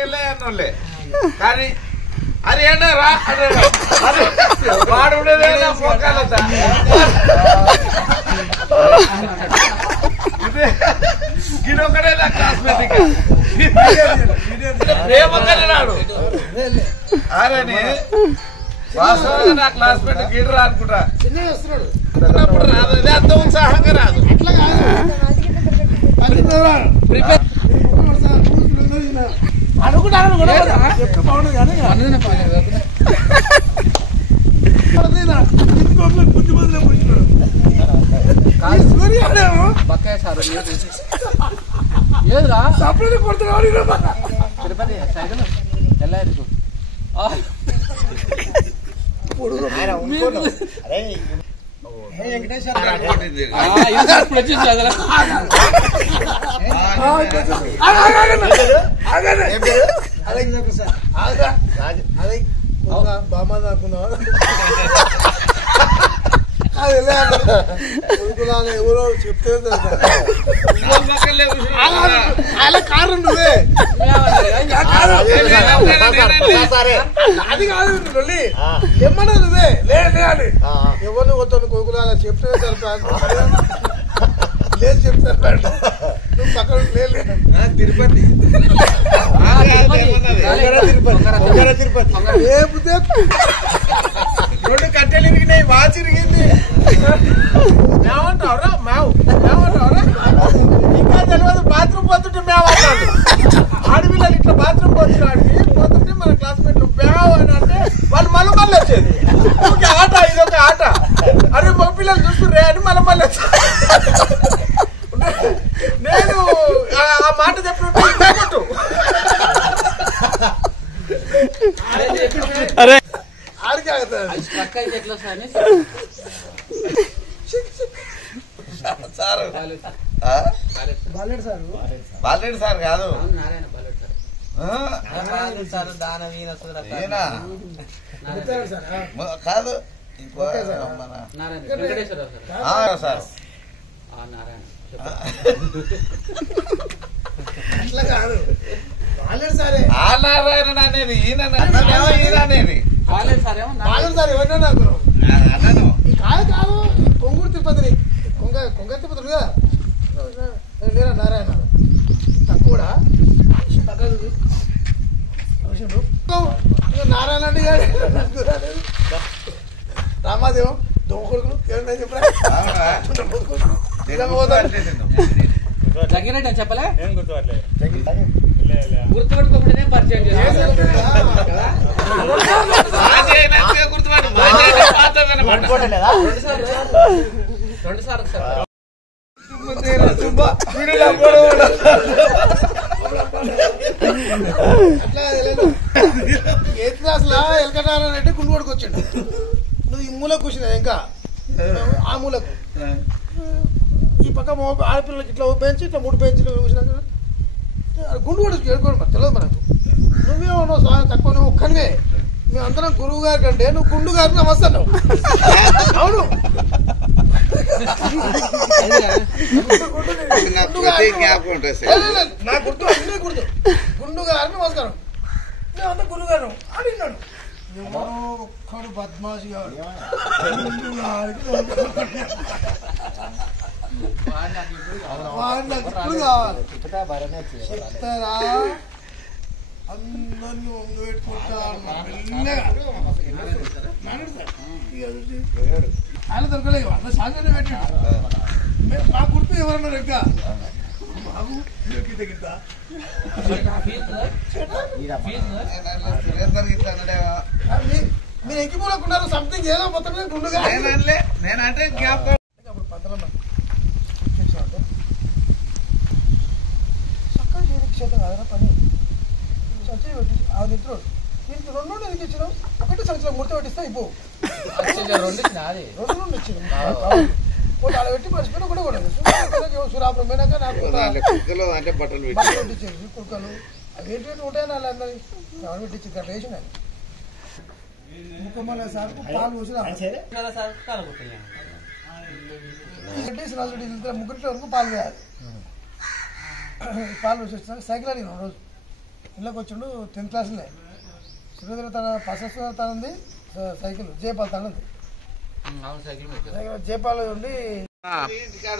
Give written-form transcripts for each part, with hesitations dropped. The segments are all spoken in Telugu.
వెళ్ళే అన్నోళ్ళే కానీ అది ఏంటారా వాడు మోకాలట గిడొక్కడే నా క్లాస్మేట్ ప్రేమగానే రాడు అరేని వాస్తవంగా నా క్లాస్మేట్ గిడరా అనుకుంటా చిన్నప్పుడు రాదు అదే అంత ఉత్సాహంగా రాదు అనుకుంటాను బక్కాయ సార్ ఏదిరా తిరుపతి సైకిల్ ఎల్లారు బామ్మ అనుకున్నావా ఎవరో చెప్తే కారు నువ్వే అది కాదు ఎమ్మన్నా నువ్వే లే అని ఎవరిని వద్దాను కొడుకులా చెప్తే లేదు చెప్తారు నువ్వు పక్కన తిరుపతి తిరుపతి రెండు కట్టెలు ఇరిగినాయి వాచ్ ఇరిగింది మేమంటావురా మేమంటావురా ఇంకా తెలియదు బాత్రూమ్ పోతుంటే మేమంటాడు ఆడపిల్లలు ఇట్లా బాత్రూమ్ పోతుంటే మన క్లాస్మేట్లు మేవు అని అంటే వాళ్ళు మళ్ళీ వచ్చేది ఆట ఇదొక ఆట అరే మగ పిల్లలు చూస్తుర్రే అని మళ్ళీ వచ్చేది నేను ఆ మాట చెప్పినట్టు బాలరెడ్డి సార్ కాదు కాదు ఇంకో సార్ అట్లా కాదు ఆ నారాయణ అనేది ఈయన అనేది సార్ ఎవరినా కాదు కాదు కొంగుడు తిరుపతిని కొంగ తిరుపతి కదా లేరా నారాయణ తక్కువ నారాయణ అండి రామాదేవం దొంగ కొడుకులు ఏమన్నా చెప్పరా జగ్గిరెడ్డి చెప్పలే గుర్తుపెట్టుకోకుండానే పరిచయం రెండు సార్లు ఏ క్లాస్లా ఎలకటారని అంటే గుండు కొడుకు వచ్చాడు నువ్వు ఈ మూలకు కూర్చున్నావు ఇంకా ఆ మూలకు ఈ పక్క ఆడపిల్లలకి ఇట్లా బెంచ్ ఇట్లా 3 బెంచ్లు కూర్చున్నాక గుండు కొడుకు ఏడుకోవడం తెలియదు మనకు నువ్వేమో తక్కువ నువ్వు ఒక్కనివే మేము అందరం గురువు గారి కంటే నువ్వు గుండు గారికి నమస్తే అన్నావు అవును నా గుర్తు అన్నీ గుర్తు గుండు గారిని నమస్కారం మేమంతా గురువు గారు అడిగినాడు ఎవరో ఒక్కడు బద్మాషి గారు ఇప్పుడు కావాలి చెప్తారా అందరినీ వంగబెట్టుకుంటారు ఆయన దొరకలేదు అన్న సాంగనే పెట్టాడు మా గుర్తు ఎవరన్నా లెక్క బాబు మీరు ఎక్కిపోలేకున్నారు సంథింగ్ ఏదో మొత్తం గుండుగా నేనంటే జ్ఞాపకం అప్పుడు 19 చక్కగా చేత కాదరా పని సంచి పెట్టి ఆ నిద్రోడు దీనికి 2 ఎందుకు ఇచ్చినావు ఒకటి సంచిలో ముడత పెట్టిస్తే అయిపో 2 ఇచ్చింది అలా పెట్టి మర్చిపోయినా కూడా కూడా సురాపురం పోయినాక నాకు బట్టలు పెట్టించారు కుక్కలు అవి ఏంటి ఉంటాయని వాళ్ళు అందరి ఎవరు పెట్టించి గట్ల వేసిన ముఖమల సార్ పాలు పోసి ముగ్గురిలో వరకు పాలు వేయాలి పాలు పోసి వచ్చినాక సైకిల్ అడిగిన రోజు ఇళ్ళకి వచ్చిండు 10th క్లాస్లే. సురేంద్ర తన ఫస్ట్ తనంది సైకిల్ జయపాల్ తనంది జయపాల్ ఉండి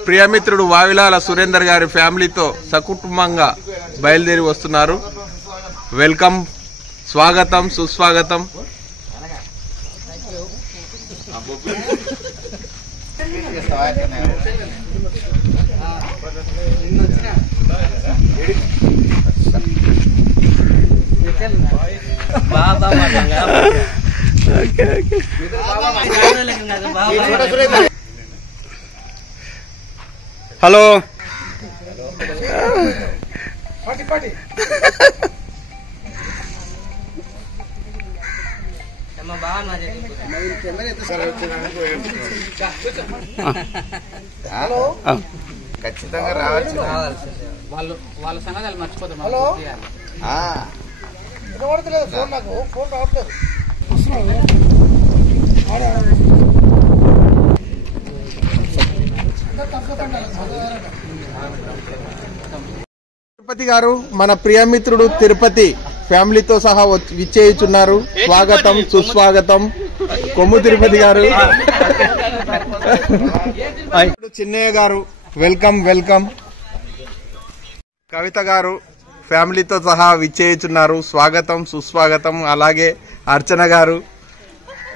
ప్రియమిత్రుడు వావిలాల సురేందర్ గారి ఫ్యామిలీతో సకుటుంబంగా బయలుదేరి వస్తున్నారు. వెల్కమ్, స్వాగతం, సుస్వాగతం. హలో పాటి హలో ఖచ్చితంగా రావచ్చు. వాళ్ళ సంగతి మర్చిపోతాం. హలో వినబడతలేదు ఫోన్, నాకు ఫోన్ రావట్లేదు. తిరుపతి గారు, మన ప్రియమిత్రుడు తిరుపతి ఫ్యామిలీతో సహా విచ్చేయుచున్నారు. స్వాగతం, సుస్వాగతం. కొమ్ము తిరుపతి గారు, చిన్నయ్య గారు, వెల్కమ్ వెల్కమ్. కవిత గారు ఫ్యామిలీతో సహా విచ్చేయుచున్నారు. స్వాగతం, సుస్వాగతం. అలాగే అర్చన గారు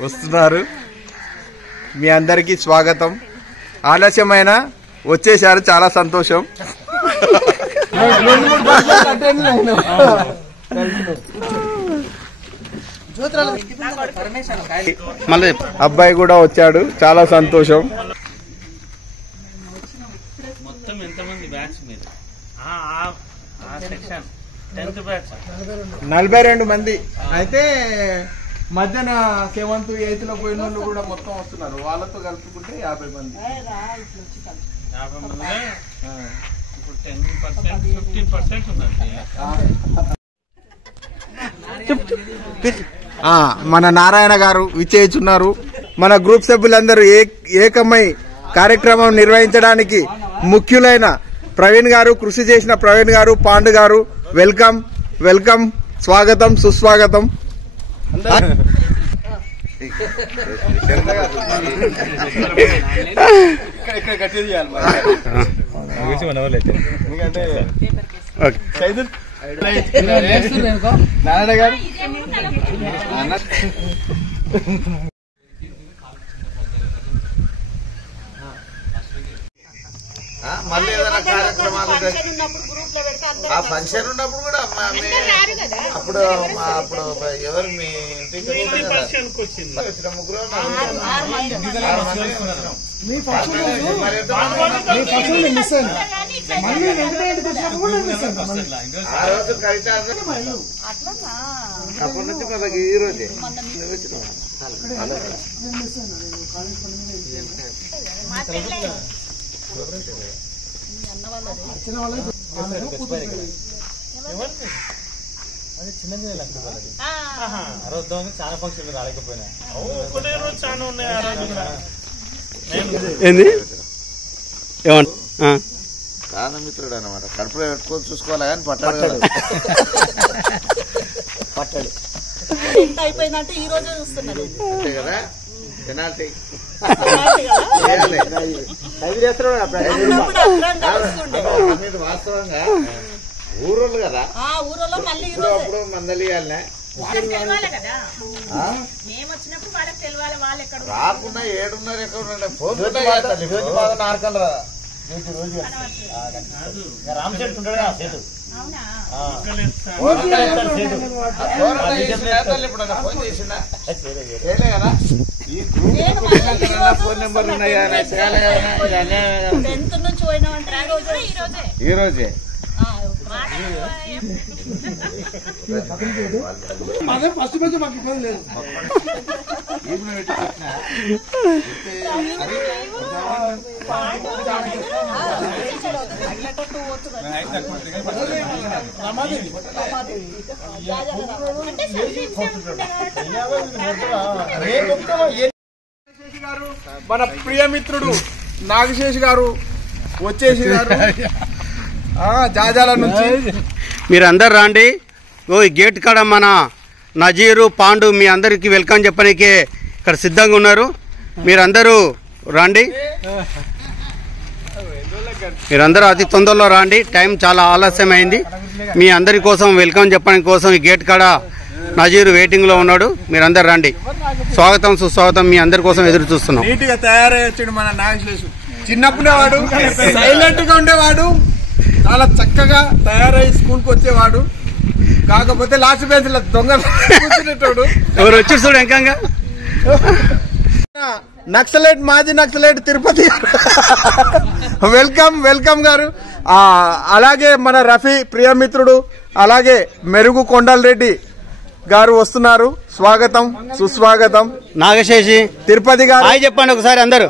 వస్తున్నారు. మీ అందరికీ స్వాగతం. ఆలస్యమైన వచ్చేసారు, చాలా సంతోషం. మళ్ళీ అబ్బాయి కూడా వచ్చాడు, చాలా సంతోషం. మొత్తం ఎంతమంది బ్యాచ్ మీరు? సెక్షన్ 10th బ్యాచ్ 42 మంది. అయితే మధ్యన 7th 8th లో పోయిన వాళ్ళు కూడా మొత్తం వస్తున్నారు. వాళ్ళతో కలుపుకుంటే 50 మంది. 50 మంది. ఇప్పుడు 10%, 15% ఉన్నది. మన నారాయణ గారు విచ్చేయుచున్నారు. మన గ్రూప్ సభ్యులందరూ ఏకమై కార్యక్రమం నిర్వహించడానికి ముఖ్యులైన ప్రవీణ్ గారు, కృషి చేసిన ప్రవీణ్ గారు, పాండు గారు, వెల్కమ్ వెల్కమ్. స్వాగతం, సుస్వాగతం. నారాయణ గారు మళ్ళీ ఏదైనా కార్యక్రమాలు ఆ ఫంక్షన్ ఉన్నప్పుడు కూడా అప్పుడు ఎవరు మీ ఇంటికి ముగ్గురు మీ ఫంక్షన్ మిస్ అయింది. మళ్ళీ వెంకటరెడ్డికి వచ్చినప్పుడు కూడా మిస్ అయింది. ఆ రోజు కవిత అప్పటి నుంచి మనకి ఈ రోజే చిన్న వాళ్ళకి చాలా ఫంక్షన్లు రాలేకపోయినా ఒకటే రోజు చాలా ఉన్నాయి. ఆ రోజు కూడా ఏంది ఏమన్నా ప్రాణమిత్రుడు అనమాట. కడుపులో పెట్టుకొని చూసుకోవాలి కానీ పట్టాడు పట్టాడు అయిపోయిందంటే ఈ రోజే చూస్తున్నారు అంతే కదా. పెనాల్టీ వాస్తవంగా ఊరోళ్ళు కదా, ఊరోలో మళ్ళీ అప్పుడు మందలియాలనే మేము వచ్చినప్పుడు వాళ్ళకి తెలియాలి. వాళ్ళు ఎక్కడ రాకుండా 7:30 ఎక్కడ ఫోన్ చేసిందా కదా. ఈ ఫోన్ నెంబర్ ఉన్నాయా? 10th నుంచి పోయినామంటే ఈ రోజే అదే ఫస్ట్ నుంచి మాకు ఇబ్బంది లేదు. మన ప్రియమిత్రుడు నాగశేష్ గారు వచ్చేసి జాజాల నుంచి మీరు అందరు రండి. ఈ గేట్ కాడ మన నజీరు పాండు మీ అందరికీ వెల్కమ్ చెప్పడానికే ఇక్కడ సిద్ధంగా ఉన్నారు. మీరందరూ రండి, మీరందరూ అతి తొందరలో రండి. టైం చాలా ఆలస్యమైంది. మీ అందరి కోసం వెల్కమ్ చెప్పడానికి కోసం ఈ గేట్ కాడ నజీరు వెయిటింగ్లో ఉన్నాడు. మీరందరూ రండి. స్వాగతం సుస్వాగతం. మీ అందరి కోసం ఎదురు చూస్తున్నాం. నీట్ గా తయారయ్యాడు మన నాగేశ్వరు. చిన్నప్పుడే వాడు సైలెంట్ గా ఉండేవాడు, చాలా చక్కగా తయారై స్కూల్కి వచ్చేవాడు. కాకపోతే లాస్ట్ బెంచ్ లో దొంగ కూర్చునేటోడు. ఎవరు వచ్చి చూడు ఎంకంగా నక్సలైట్, మాజీ నక్సలైట్ తిరుపతి వెల్కమ్ వెల్కమ్ గారు. అలాగే మన రఫీ ప్రియమిత్రుడు, అలాగే మెరుగు కొండలరెడ్డి గారు వస్తున్నారు. స్వాగతం సుస్వాగతం. నాగశేషి తిరుపతి గారు హాయ్ చెప్పండి ఒకసారి అందరూ.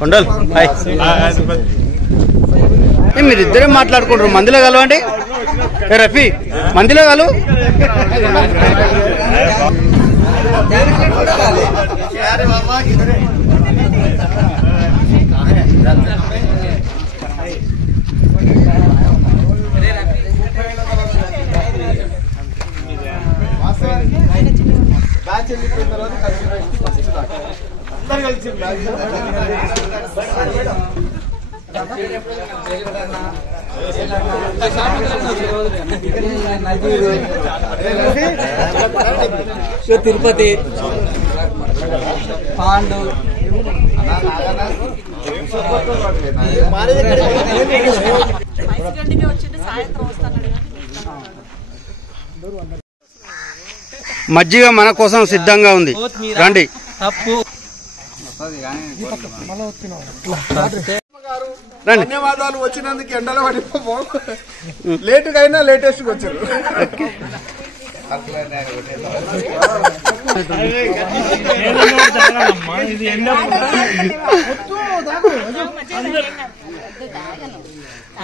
కొండల్ హాయ్. మీరిద్దరే మాట్లాడుకుంటారు, మందిలో కలవండి. రఫీ మందిలో కలు. తిరుపతి పాండు గంటకి వచ్చింది, సాయంత్రం వస్తాను. మజ్జిగ మన కోసం సిద్ధంగా ఉంది, రండి. ధన్యవాదాలు వచ్చినందుకు. ఎండలో పడిపో లేటుగా అయినా లేటెస్ట్ గా వచ్చారు. ఇది ఎండ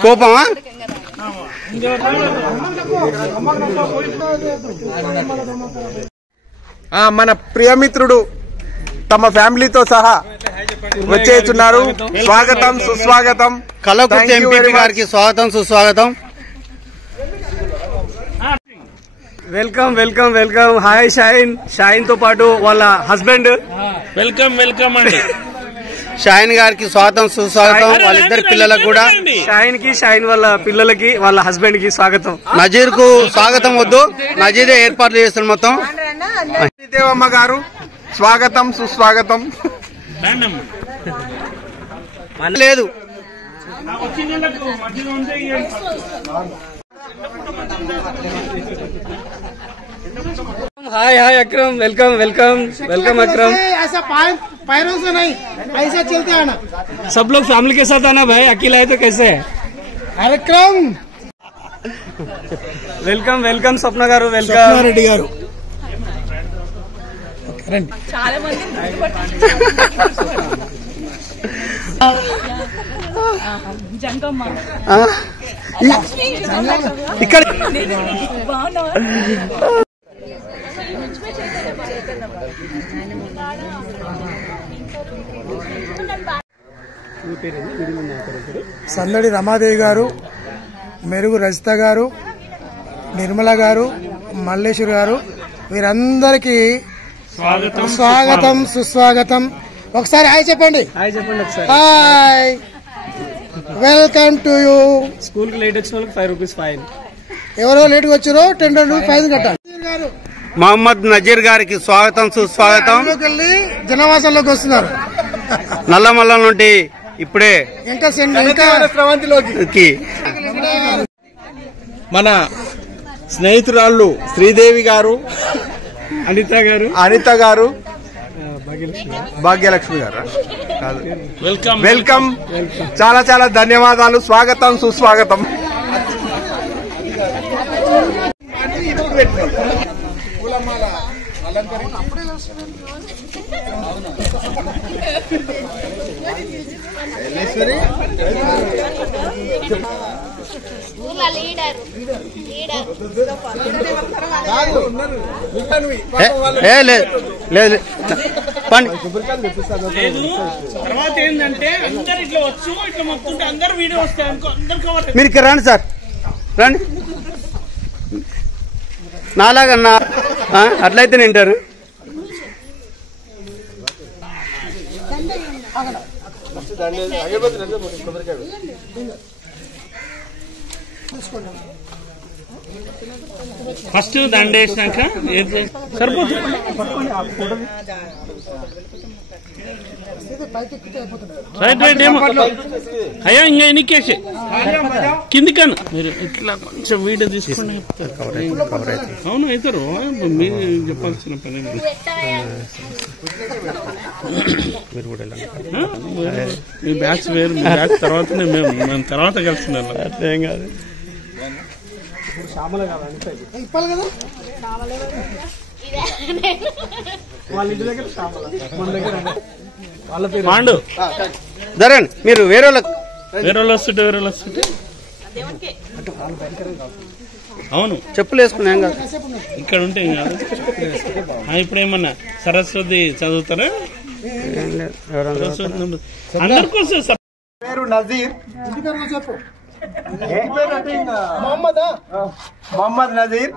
కోపమా? మన ప్రియమిత్రుడు తమ ఫ్యామిలీతో సహా వచ్చేస్తున్నారు. స్వాగతం సుస్వాగతం. కలకుర్తి ఎంపీ గారికి స్వాగతం సుస్వాగతం. Welcome welcome welcome. Hi Shine. Shine తో పాటు వాళ్ళ హస్బెండ్. వెల్కమ్ వెల్కమ్ అండి. షాయిన్ గారికి స్వాగతం సుస్వాగతం. వాళ్ళిద్దరు పిల్లలకు కూడా. షాయిన్ కి, షాయిన్ వాళ్ళ పిల్లలకి, వాళ్ళ హస్బెండ్ కి స్వాగతం. నజీర్ కు స్వాగతం వద్దు, నజీరే ఏర్పాట్లు చేస్తున్న మొత్తం. దేవమ్మ గారు స్వాగతం సుస్వాగతం. లేదు हाय हाय अकरम. वेलकम वेलकम वेलकम अकरम. ऐसा पैरों से नहीं, ऐसा चलते आना. सब लोग फैमिली के साथ आना भाई, अकेला है तो कैसे है. कार्यक्रम. వెల్కమ్ వెల్కమ్ స్వప్న గారు. వెల్కమ్ రెడ్డి గారు. చాలా మంది జంగమ్మ ఇక్కడ బాగున్నావా? సందడి రమాదేవి గారు, మెరుగు రజిత గారు, నిర్మల గారు, మల్లేశ్వర్ గారు, వీరందరికీ స్వాగతం సుస్వాగతం. ఒకసారి హాయ్ చెప్పండి. హాయ్ చెప్పండి ఒకసారి. Hi, welcome to you. School కి లేట్ వచ్చిన వాళ్ళకి 5 రూపీస్ ఫైన్. ఎవరో లేట్ గా వచ్చారో 10 రూపీస్ ఫైన్ కట్టాలి. మహమ్మద్ నజీర్ గారికి స్వాగతం సుస్వాగతం. జనవాసంలోకి వస్తున్నారు. నల్లమల్ల నుండి ఇప్పుడే ఇంకా మన స్నేహితురాళ్ళు శ్రీదేవి గారు, అనిత గారు, భాగ్యలక్ష్మి గారు. Welcome welcome. చాలా చాలా ధన్యవాదాలు. స్వాగతం సుస్వాగతం. లేదు పండి. లేదు తర్వాత ఏంటంటే అందరు ఇట్లా వచ్చు ఇట్లా మొత్తుంటే అందరు వీడియో వస్తాయి అనుకో అందరు కవర్ మీరు ఇక్కడ రండి సార్, రండి. నాలాగా అట్లయితే వింటారు. ఫస్ట్ దండేసినాక సరిపోతుంది. రైట్ రైట్ ఏమో అయ్యా ఇంకా ఎన్నికేసి కింది కన్నా మీరు ఇట్లా కొంచెం వీడియో తీసుకుని అవును అవుతారు. మీరు చెప్పాల్సిన పని మీ బ్యాచ్ వేరు, మీ బ్యాచ్ తర్వాతనే మేము తర్వాత కలిసినాం. అట్లేం కాదు. ఇప్పాలి కదా వాళ్ళ ఇంటి దగ్గర శ్యామల, మన దగ్గర వాళ్ళ పేరు పాండు. జరగండి మీరు. వేరే వేరే వాళ్ళు వస్తుంటే అవును చెప్పులు వేసుకున్నాం కదా ఇక్కడ ఉంటే ఏం కాదు. ఇప్పుడు ఏమన్నా సరస్వతి చదువుతారా? అందరికి వస్తుంది. పేరు నజీర్, ఇంటి పేరు చెప్పు. మొహమ్మద్ నజీర్.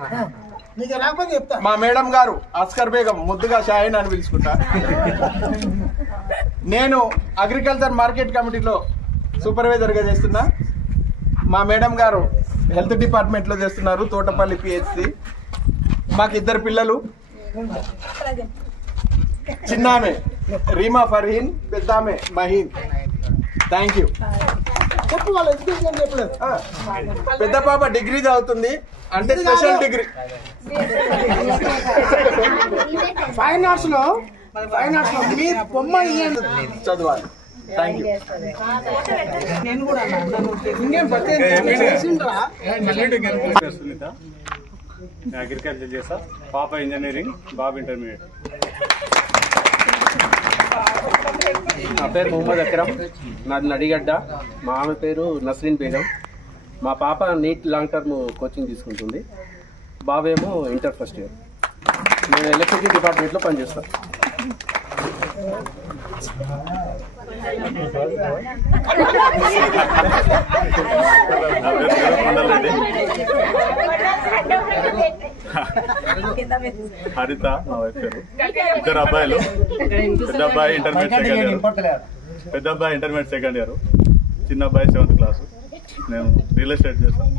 నీకు రాకపోతే చెప్తా. మా మేడం గారు అస్కర్ బేగం, ముద్దుగా షాయిన్ అని పిలుచుకుంటా. నేను అగ్రికల్చర్ మార్కెట్ కమిటీలో సూపర్వైజర్ గా చేస్తున్నా. మా మేడం గారు హెల్త్ డిపార్ట్మెంట్ లో చేస్తున్నారు, తోటపల్లి పిహెచ్సి. మాకు 2 పిల్లలు. చిన్నామె రీమా ఫర్హీన్, పెద్దామె మహీన్. Thank you. చెప్పు వాళ్ళ ఎడ్యుకేషన్ చెప్పలేదు. పెద్ద పాప డిగ్రీ చదువుతుంది, అంటే స్పెషల్ డిగ్రీ ఫైన్ ఆర్ట్స్ లో మీ బొమ్మ చదవాలి. Thank you. అగ్రికల్చర్ చేస్తా. పాప ఇంజనీరింగ్, బాబు ఇంటర్మీడియట్. నా పేరు మొహమ్మద్ అక్రమ్, నాది నడిగడ్డ. మా ఆమె పేరు నస్రీన్ బేగం. మా పాప నీట్ లాంగ్ టర్మ్ కోచింగ్ తీసుకుంటుంది. బాబేమో ఇంటర్ ఫస్ట్ ఇయర్. నేను ఎలక్ట్రిసిటీ డిపార్ట్మెంట్లో పనిచేస్తాను. హరిత మా వైఫ్ పేరు. 2 అబ్బాయిలు. పెద్ద అబ్బాయి ఇంటర్మీడియట్ సెకండ్ ఇయర్, చిన్న అబ్బాయి 7th క్లాస్. నేను రియల్ ఎస్టేట్ చేస్తాను.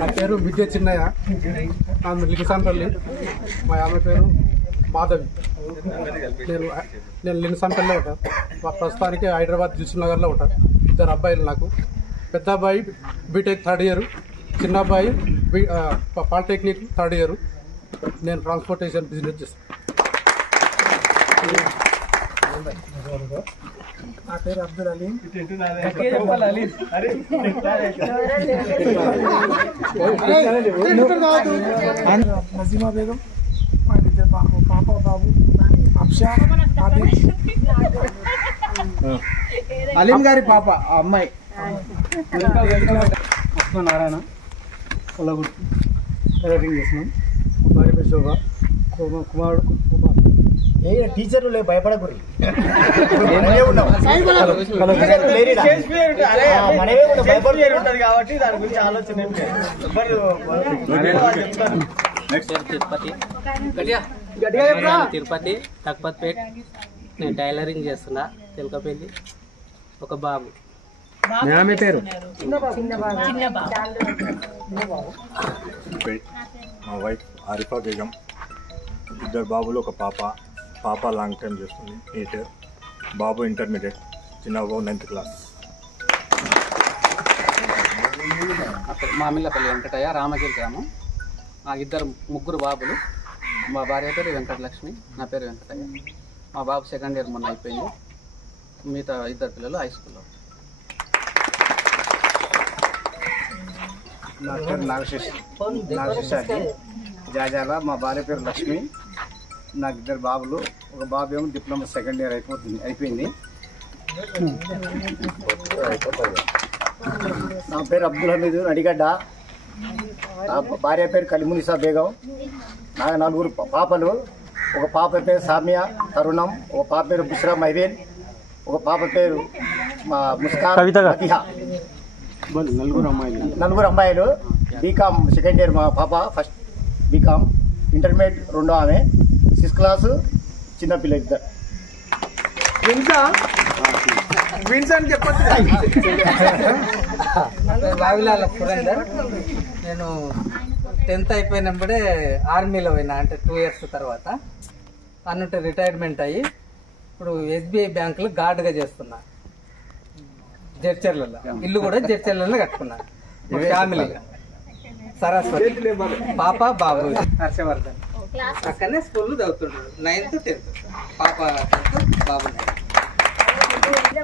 నా పేరు విద్య చిన్నయ్య, ఆమె లింగసంపల్లి. మా ఆమె పేరు మాధవి. నేను లింగసంపల్లిలో ఉంటాను. మా ప్రస్తుతానికి హైదరాబాద్ దిల్సుఖ్నగర్లో ఉంటాను. 2 అబ్బాయిలు నాకు. పెద్ద అబ్బాయి బీటెక్ 3rd ఇయర్, చిన్న అబ్బాయి పాలిటెక్నిక్ 3rd ఇయర్. నేను ట్రాన్స్పోర్టేషన్ బిజినెస్ చేస్తాను. నా పేరు అబ్దుల్ అలీం. నజీమా బేగం. మా 2 పాప బాబు అప్షా, ఆదిల్. అలీం గారి పాప ఆ అమ్మాయి. నారాయణ కొల్లగుట్టు టైలరింగ్ చేస్తున్నాం. భార్య పేరు శోభ, కుమారుడు కుమార్. టీచర్లు భయపడకూడదు. కాబట్టి దాని గురించి ఆలోచన తిరుపతి తక్పత్పేట్. నేను టైలరింగ్ చేస్తున్నా. తెలకపల్లి. ఒక బాబు. పేరు మా వైఫ్ ఆరిఫా బేగం. 2 బాబులు, ఒక పాప. పాప లాంగ్ టైం చేస్తుంది, నీట్. బాబు ఇంటర్మీడియట్, చిన్న బాబు 9th క్లాస్. మామిళ్ళపల్లి వెంకటయ్య, రామగిరి గ్రామం. నాకు 3 బాబులు. మా భార్య పేరు వెంకటలక్ష్మి, నా పేరు వెంకటయ్య. మా బాబు 2nd ఇయర్ మొన్న అయిపోయింది. మిగతా 2 పిల్లలు హై స్కూల్లో. నా పేరు నాగశేషాజీ జాజాల. మా భార్య పేరు లక్ష్మి. నాకు 2 బాబులు. ఒక బాబు ఏమో డిప్లొమా 2nd ఇయర్ అయిపోయింది. నా పేరు అబ్దుల్ హమీద్, నడిగడ్డ. నా భార్య పేరు కలిమునిసా బేగం. నాకు 4 పాపలు. ఒక పాప పేరు సామియా తరుణం, ఒక పాప పేరు బుష్రా మైరీన్, ఒక పాప పేరు ముస్కాన్ ఫతిహా. 4 అమ్మాయిలు. బీకామ్ సెకండ్ ఇయర్ మా పాప, ఫస్ట్ బీకామ్. ఇంటర్మీడియట్ 2వ ఆమె, 6th క్లాసు. చిన్నపిల్ల ఇద్దరు. వావిలాల సురేందర్. నేను 10th అయిపోయినప్పుడే ఆర్మీలో పోయినా, అంటే 2 years తర్వాత. అన్నట్టు రిటైర్మెంట్ అయ్యి ఇప్పుడు SBI బ్యాంకులో గార్డుగా చేస్తున్నా. జడ్చర్లలో ఇల్లు కూడా జడ్చర్లలో కట్టుకున్నా. ఫ్యామిలీగా సరస్వతి పాప బాబు హర్షవర్ధన్ అక్కడనే స్కూల్ చదువుతున్నాడు. 9th 10th. పాప 10th, బాబు 9th.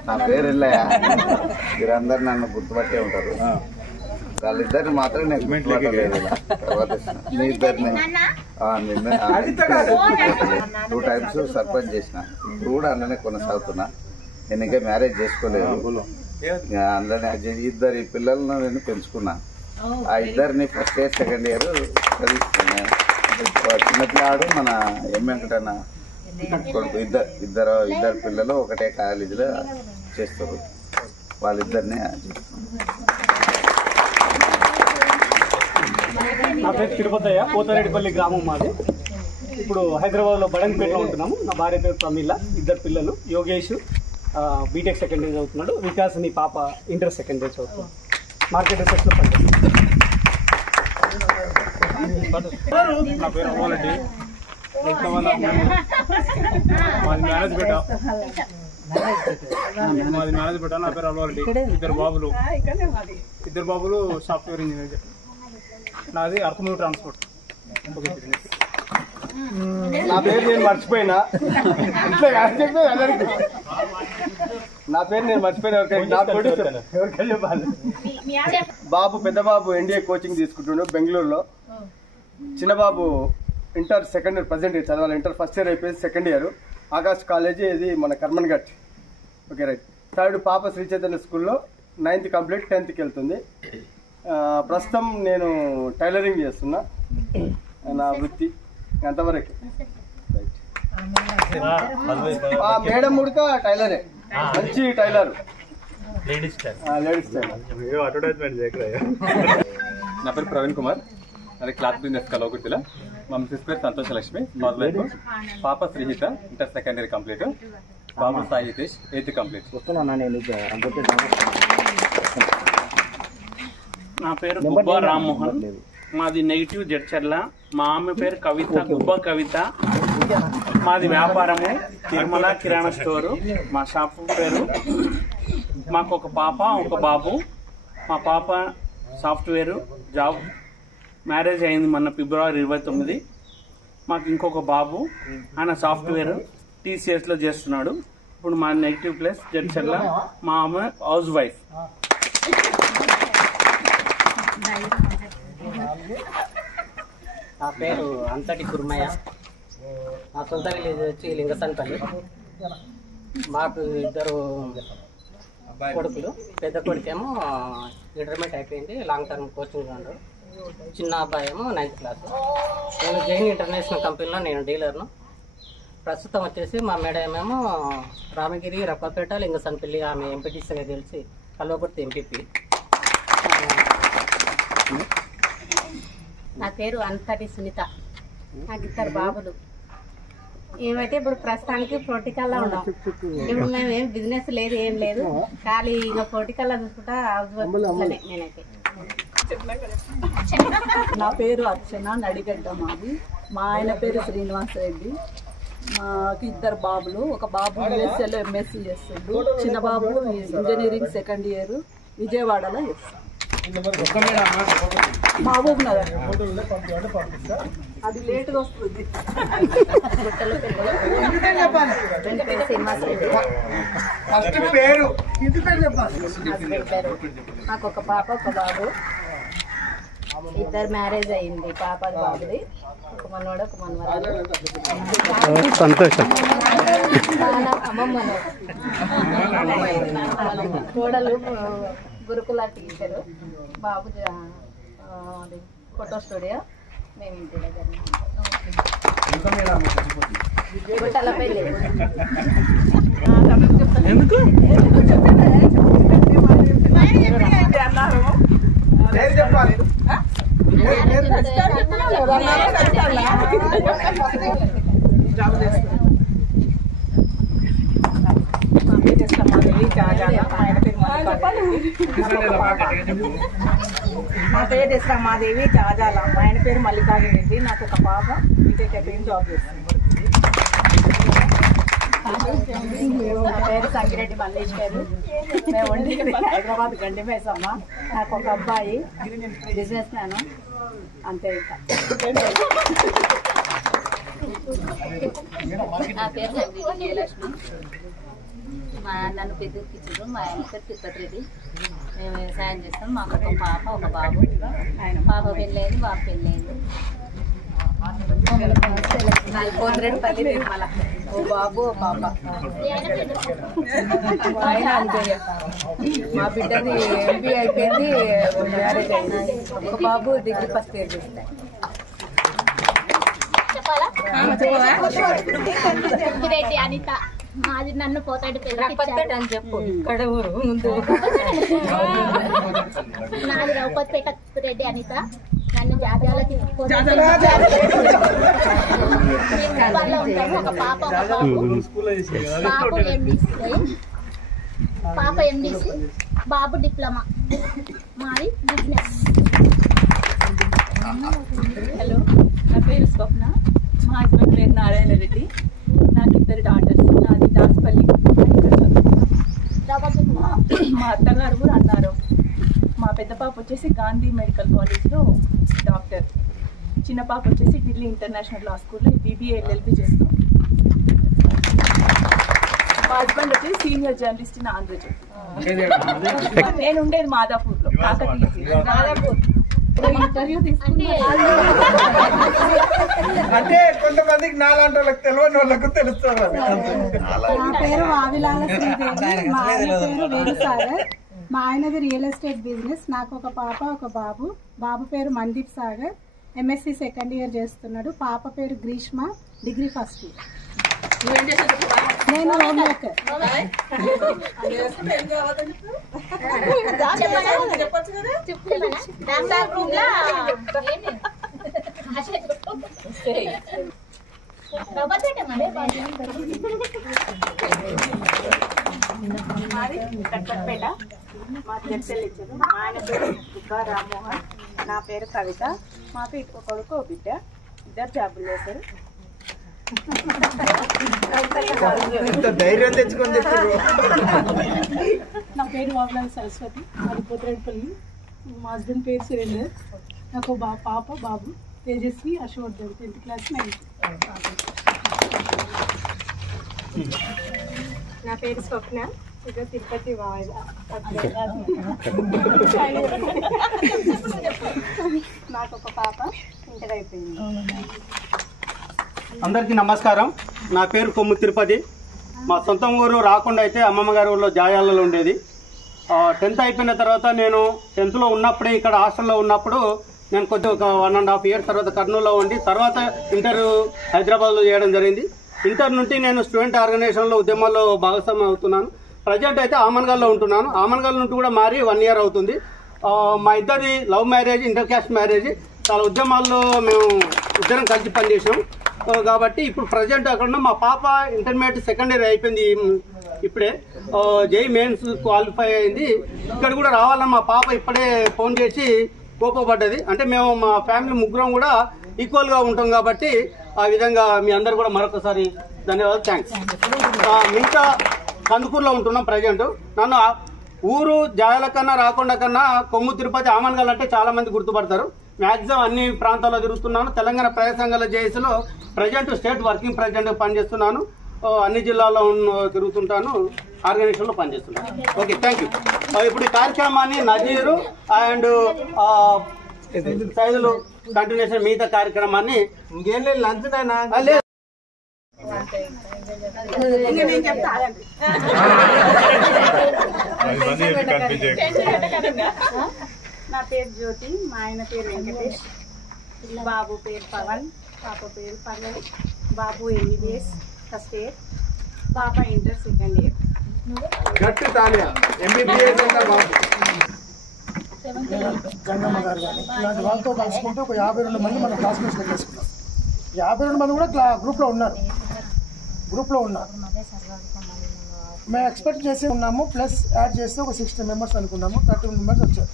నా పేరు ఇల్లయ్య. మీరందరు నన్ను గుర్తుపట్టే ఉంటారు. వాళ్ళిద్దరిని మాత్రం నేను గుర్తుపట్టలేదు. తర్వాత మీ ఇద్దరిని 2 times సర్పంచ్ చేసిన. ఇప్పుడు కూడా అందులోనే కొనసాగుతున్నా. నేను ఇంకా మ్యారేజ్ చేసుకోలేదు. అందులోనే 2 పిల్లలను నేను పెంచుకున్నా. ఆ 2 ఫస్ట్ ఇయర్ సెకండ్ ఇయర్ చదివిస్తున్నా. చిన్నపిల్లాడు మన వెంకటన్న కొడుకు. ఇద్దరు పిల్లలు ఒకటే కాలేజీలో చేస్తారు. వాళ్ళిద్దరిని నా పేరు తిరుపతయ్య, పోతారెడ్డిపల్లి గ్రామం మాది. ఇప్పుడు హైదరాబాద్లో బడంగపేటలో ఉంటున్నాము. నా భార్య పేరు ప్రమీల, 2 పిల్లలు. యోగేష్ బీటెక్ సెకండ్ ఇయర్ చదువుతున్నాడు. వికాస్ని పాప ఇంటర్ సెకండ్ ఇయర్ చదువుతున్నాడు. మార్కెట్ రీసెర్చ్లో పనిచేస్తున్నాడు. నా పేరు అవ్వాలండి. మాది మ్యారేజ్ పెట్ట. నా పేరు అవ్వాలండి. 2 బాబులు సాఫ్ట్వేర్ ఇంజనీర్. నాది అర్కమూరు ట్రాన్స్పోర్ట్. నా పేరు నేను మర్చిపోయినా. నా పేరు నేను మర్చిపోయినా. ఎవరికైనా చెప్పాలి. బాబు పెద్ద బాబు NDA కోచింగ్ తీసుకుంటున్నాడు బెంగళూరులో. చిన్న బాబు inter second year, present year చదవాలి. ఇంటర్ ఫస్ట్ ఇయర్ అయిపోయింది, సెకండ్ ఇయర్ ఆకాష్ కాలేజీ, ఇది మన Karmanghat. Okay right. Third పాప శ్రీ చైతన్య స్కూల్లో 9th కంప్లీట్, 10th వస్తుంది. ప్రస్తుతం నేను టైలరింగ్ చేస్తున్నా, నా వృత్తి అంతవరకు. మేడం ఉడక టైలరే, మంచి టైలర్, లేడీస్ టైలర్. అడ్వర్టైజ్మెంట్ చేయకూడదు. నా పేరు ప్రవీణ్ కుమార్. అది క్లాత్ బిజినెస్ కలవకుర్తిలో. మా మిస్సెస్ పేరు సంతోష లక్ష్మి, హౌస్ వైఫ్. పాప Srihita inter second year complete. బాబు సాయి హితేష్ 8th కంప్లీట్. నా పేరు గుబ్బా రామ్మోహన్, మాది నెగిటివ్ జడ్చర్ల. మా ఆమె పేరు కవిత, గుబ్బా కవిత. మాది వ్యాపారము తిరుమల కిరాణా స్టోరు. మా షాపు పేరు. మాకు ఒక పాప, ఒక బాబు. మా పాప సాఫ్ట్వేర్ జాబ్, మ్యారేజ్ అయింది మొన్న February 29. మాకు ఇంకొక బాబు, ఆయన సాఫ్ట్వేర్ TCSలో చేస్తున్నాడు. ఇప్పుడు మా నెగిటివ్ ప్లేస్ జడ్చర్ల. మా ఆమె హౌస్ వైఫ్. నా పేరు అంతటి కుర్మయ్య. మా సొంత విలేజ్ వచ్చి లింగసన్పల్లి. మాకు 2 కొడుకులు. పెద్ద కొడుకేమో ఇంటర్మీడియట్ అయిపోయింది, లాంగ్ టర్మ్ కోచింగ్ ఉన్నాడు. చిన్న అబ్బాయి ఏమో 9th క్లాస్. నేను జైన్ ఇంటర్నేషనల్ కంపెనీలో నేను డీలర్ను. ప్రస్తుతం వచ్చేసి మా మేడం ఏమో రామగిరి, రప్పపేట, లింగసన్పల్లి. ఆమె ఎంపీటీసీగా తెలిసి కల్వకుర్తి ఎంపీపీ. నా పేరు అంతటి సునీత. నాకు 2 బాబులు. ఏమైతే ఇప్పుడు ప్రస్తుతానికి పోర్టికల్లా ఉన్నాం. ఇప్పుడు మేము ఏం బిజినెస్ లేదు, ఏం లేదు, ఖాళీ ఇంకా పోర్టికల్లా చూసుకుంటా హౌస్ వర్క్. నేనైతే నా పేరు అర్చన, నడిగడ్డ మాది. మా ఆయన పేరు శ్రీనివాస రెడ్డి. మాకు 2 బాబులు. ఒక బాబు USAలో MSc చేస్తుండు. చిన్న బాబు ఇంజనీరింగ్ సెకండ్ ఇయర్ విజయవాడలో చేస్తాడు. మహబూబ్ నగర్. అది లేటుగా వస్తుంది. నాకు ఒక పాప, ఒక బాబు. 2 మ్యారేజ్ అయింది. పాప బాబుది. ఒక మనవాడు, ఒక మనవరాలు. సంతోషం. అమ్మమ్మను కోడలు గురుకుల టీచరు. బాబు ఫోటో స్టూడియో. మేము ఇంటి దగ్గర ఎందుకు నా పేరు రమాదేవి చాజాల, మా ఆయన పేరు మల్లికార్జునరెడ్డి. నాకు ఒక పాప బీటెక్ అయిపోయిన జాబ్ చేస్తుంది. నా పేరు సంగిరెడ్డి మల్లేశ్వరు. మేము ఉండేది హైదరాబాద్ గండి మేసమ్మ. నాకు ఒక అబ్బాయి బిజినెస్ మ్యాన్. అంతే. నా పేరు జయలక్ష్మి. మా నన్ను పెద్దకిచ్చారు. మా ఆయన పేరు తిరుపతి రెడ్డి. మేము వ్యవసాయం చేస్తాం. మాకు ఒక పాప ఒక బాబు. పాప పెళ్ళైంది, బాబు పెళ్ళైంది. కోతిరెడ్డిపల్లి నిర్మల. ఓ బాబు ఓ పాప. ఆయన అంతే. మా బిడ్డది ఎంబీ అయిపోయింది, మ్యారేజ్ అయింది. ఒక బాబు డిగ్రీ ఫస్ట్ ఇయర్ చేస్తాయి. రెడ్డి అనిత. మాది నన్ను పోతాడు అని చెప్పు. ఇక్కడ ఊరు ముందు. నాది రౌపతిపేట రెడ్డి అనిత. నన్ను జాతీయాలకి ఉంటాము. ఒక పాప ఒక బాబు ఎండిసి, పాప ఎండిసి, బాబు డిప్లొమా. మాది బిజినెస్. హలో, నా పేరు స్వప్న. మా హస్బెండ్ పేరు నారాయణ రెడ్డి. నాకు 2 డాటర్స్. నాది దాస్పల్లి. మా అత్తగారు కూడా అన్నారు. మా పెద్ద పాప వచ్చేసి గాంధీ మెడికల్ కాలేజ్లో డాక్టర్. చిన్న పాప వచ్చేసి ఢిల్లీ ఇంటర్నేషనల్ లా స్కూల్లో BBA LLB చేస్తాం. మా హస్బెండ్ వచ్చేసి సీనియర్ జర్నలిస్ట్ ఇన్ ఆంధ్రజ్యోతి. నేను ఉండేది మాదాపూర్లో, కాకతీయ మాదాపూర్. ఇంటర్వ్యూ అంటే కొంతమందికి నాలాంటి వాళ్ళకి తెలియని వాళ్ళకు తెలుస్తారు. నా పేరు వావిలాల శ్రీదేవి. మా ఆయన పేరు వేణుసాగర్. మా ఆయనది రియల్ ఎస్టేట్ బిజినెస్. నాకు ఒక పాప ఒక బాబు. బాబు పేరు Mandeep Sagar, MSc second year చేస్తున్నాడు. పాప పేరు గ్రీష్మ, డిగ్రీ ఫస్ట్ ఇయర్. నేను హోమ్ మేకర్. మాది కట్టపేట. మా చెల్లెలు ఇచ్చారు. మా ఆయన పేరు దుర్గా రామ్మోహన్. నా పేరు కవిత. మాకు ఇంకో కొడుకు ఓ బిడ్డ. 2 జాబులు చేశారు. ధైర్యం తెచ్చుకొని తెచ్చారు. నా పేరు వావిలాల సరస్వతి. అది పోతిరెడ్డిపల్లి. మా హస్బెండ్ పేరు సురేందర్. నాకు పాప బాబు తేజస్వి, అశోవర్ధన్. 10th class 9th. నా పేరు స్వప్న. ఇక తిరుపతి నాకు ఒక పాప ఇంటర్ అయిపోయింది. అందరికీ నమస్కారం. నా పేరు కొమ్ము తిరుపతి. మా సొంత ఊరు రాకుండా అయితే అమ్మమ్మ గారి ఊళ్ళో జాయాలలో ఉండేది. 10th అయిపోయిన తర్వాత నేను 10thలో ఉన్నప్పుడే ఇక్కడ హాస్టల్లో ఉన్నప్పుడు నేను కొద్దిగా ఒక 1.5 years తర్వాత కర్నూలులో ఉండి తర్వాత ఇంటర్ హైదరాబాద్లో చేయడం జరిగింది. ఇంటర్ నుండి నేను స్టూడెంట్ ఆర్గనైజేషన్లో ఉద్యమాల్లో భాగస్వామ్యం అవుతున్నాను. ప్రజెంట్ అయితే ఆమన్గల్లో ఉంటున్నాను. ఆమన్గల్ నుండి కూడా మారి 1 year అవుతుంది. మా ఇద్దరి love marriage, inter caste marriage. చాలా ఉద్యమాల్లో మేము ఇద్దరం కలిసి పనిచేసాం. కాబట్టి ఇప్పుడు ప్రజెంట్ అక్కడ మా పాప ఇంటర్మీడియట్ సెకండ్ ఇయర్ అయిపోయింది. ఇప్పుడే JEE మెయిన్స్ క్వాలిఫై అయింది. ఇక్కడ కూడా రావాలని మా పాప ఇప్పుడే ఫోన్ చేసి కోపపడ్డది. అంటే మేము మా ఫ్యామిలీ ముగ్గురం కూడా ఈక్వల్గా ఉంటాం కాబట్టి ఆ విధంగా మీ అందరు కూడా మరొకసారి ధన్యవాదాలు, థ్యాంక్స్. మిగతా కందుకూరులో ఉంటున్నాం ప్రజెంట్. నన్ను ఊరు జాయాల కన్నా రాకుండా కన్నా కొమ్ము తిరుపతి ఆమన్గల్ అంటే చాలా మంది గుర్తుపడతారు. మ్యాక్సిమం అన్ని ప్రాంతాల్లో తిరుగుతున్నాను. తెలంగాణ ప్రజా సంఘాల జేఏసీలో ప్రజెంట్ స్టేట్ వర్కింగ్ ప్రెసిడెంట్ పనిచేస్తున్నాను. అన్ని జిల్లాల్లో తిరుగుతుంటాను. ఆర్గనైజేషన్లో పనిచేస్తున్నాను. Okay, thank you. ఇప్పుడు ఈ కార్యక్రమాన్ని నజీరు అండ్ సైదులు కంటిన్యూషన్ మిగతా కార్యక్రమాన్ని ఇంకేం లేదు, లంచ్ అయినా నా పేరు జ్యోతి. మా ఆయన పేరు వెంకటేష్. బాబు పేరు పవన్. పాప పేరు పల్లవి, బాబు MBBS ఫస్ట్ ఇయర్, పాప ఇంటర్ సెకండ్ ఇయర్. గట్టి తాలియా MBBS అంటే బాబు. గంగమ్మ గారు కానీ ఇలాంటి వాళ్ళతో కలుసుకుంటూ ఒక 52 మంది మన క్లాస్మేట్స్ లెక్కేసుకున్నాం. 52 మంది కూడా గ్రూప్లో ఉన్నారు. మేము ఎక్స్పెక్ట్ చేసి ఉన్నాము, ప్లస్ యాడ్ చేస్తే ఒక 60 మెంబర్స్ అనుకున్నాము. 31 మెంబర్స్ వచ్చారు.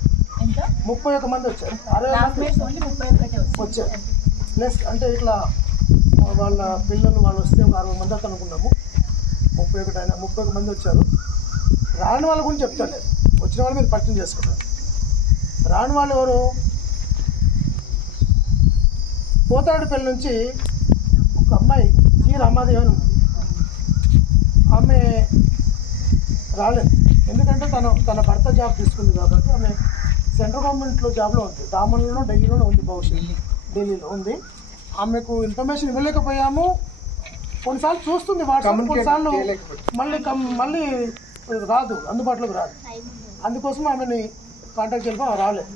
31 మంది వచ్చారు. 60 మంది వచ్చారు. ప్లస్ అంటే ఇట్లా వాళ్ళ పిల్లలు వాళ్ళు వస్తే ఒక 60 మంది అయితే అనుకున్నాము. 31 మంది వచ్చారు. రాని వాళ్ళ గురించి చెప్తాను, వచ్చిన వాళ్ళు మీరు పరిచయం చేసుకున్నారు. రాని వాళ్ళు ఎవరు? పోతాడుపల్లి నుంచి ఒక అమ్మాయి జీ రామాదేవి అని ఉంది. ఆమె రాలేదు, ఎందుకంటే తన భర్త జాబ్ తీసుకుంది కాబట్టి. ఆమె సెంట్రల్ గవర్నమెంట్లో జాబ్లో ఉంది, దామన్లోనో ఢిల్లీలోనో ఉంది, భవిష్యత్తు ఢిల్లీలో ఉంది. ఆమెకు ఇన్ఫర్మేషన్ ఇవ్వలేకపోయాము. కొన్నిసార్లు చూస్తుంది వాట్సాప్, కొన్నిసార్లు మళ్ళీ రాదు, అందుబాటులోకి రాదు. అందుకోసం ఆమెని కాంటాక్ట్ చేయడం రాలేదు.